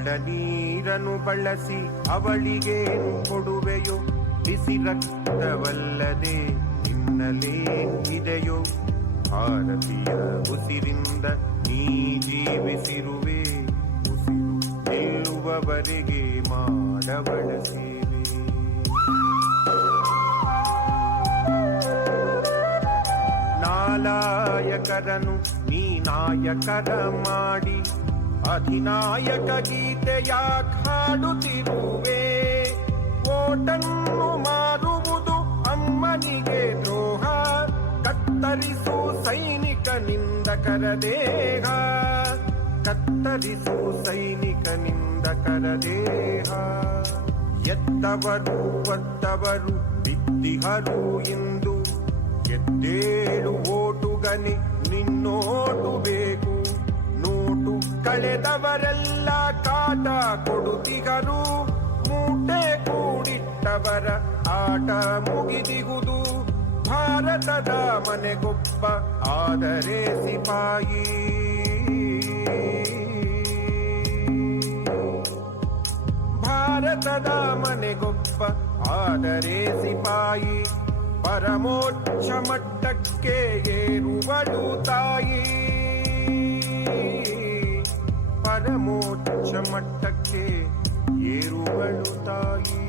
ಅವಳ ನೀರನ್ನು ಬಳಸಿ ಅವಳಿಗೇನು ಕೊಡುವೆಯೋ? ಬಿಸಿ ರಕ್ತವಲ್ಲದೆ ನಿನ್ನಲೇನಿದೆಯೋ? ಭಾರತೀಯ ಉಸಿರಿಂದ ನೀ ಜೀವಿಸಿರುವೆ, ಉಸಿರು ನಿಲ್ಲುವವರೆಗೆ ಮಾಡವಳ ಸೇವೆ. ನಾಲಾಯಕರನು ನೀ ನಾಯಕರ ಮಾಡಿ ಅಧಿನಾಯಕ ಗೀತೆಯ ಹಾಡುತ್ತಿರುವೆ. ಓಟನ್ನು ಮಾರುವುದು ಅಮ್ಮನಿಗೆ ದ್ರೋಹ, ಕತ್ತರಿಸು ಸೈನಿಕನಿಂದ ದೇಹ, ಕತ್ತರಿಸು ಸೈನಿಕನಿಂದ ದೇಹ. ಎತ್ತವರು ಒತ್ತವರು ಬಿದ್ದಿಹರು ಎಂದು ಎದ್ದೇಳು ಓಟುಗನೆ, ನಿನ್ನೋಟು ಬೇಕು. ನೋಟು ಕಳೆದವರೆಲ್ಲ ಕಾಟ ಕೊಡುತ್ತಿಗರು, ಮೂಟೆ ಕೂಡಿಟ್ಟವರ ಆಟ ಮುಗಿದಿಗುದು. ಭಾರತದ ಮನೆಗೊಬ್ಬ ಆದರೆ ಸಿಪಾಯಿ, ಭಾರತದ ಮನೆಗೊಬ್ಬ ಆದರೆ ಸಿಪಾಯಿ. ಪರಮೋಚ್ಚ ಮಟ್ಟಕ್ಕೆ ಏರುವಳು ತಾಯಿ, ಪರಮೋಚ್ಚ ಮಟ್ಟಕ್ಕೆ ಏರುವಳು ತಾಯಿ.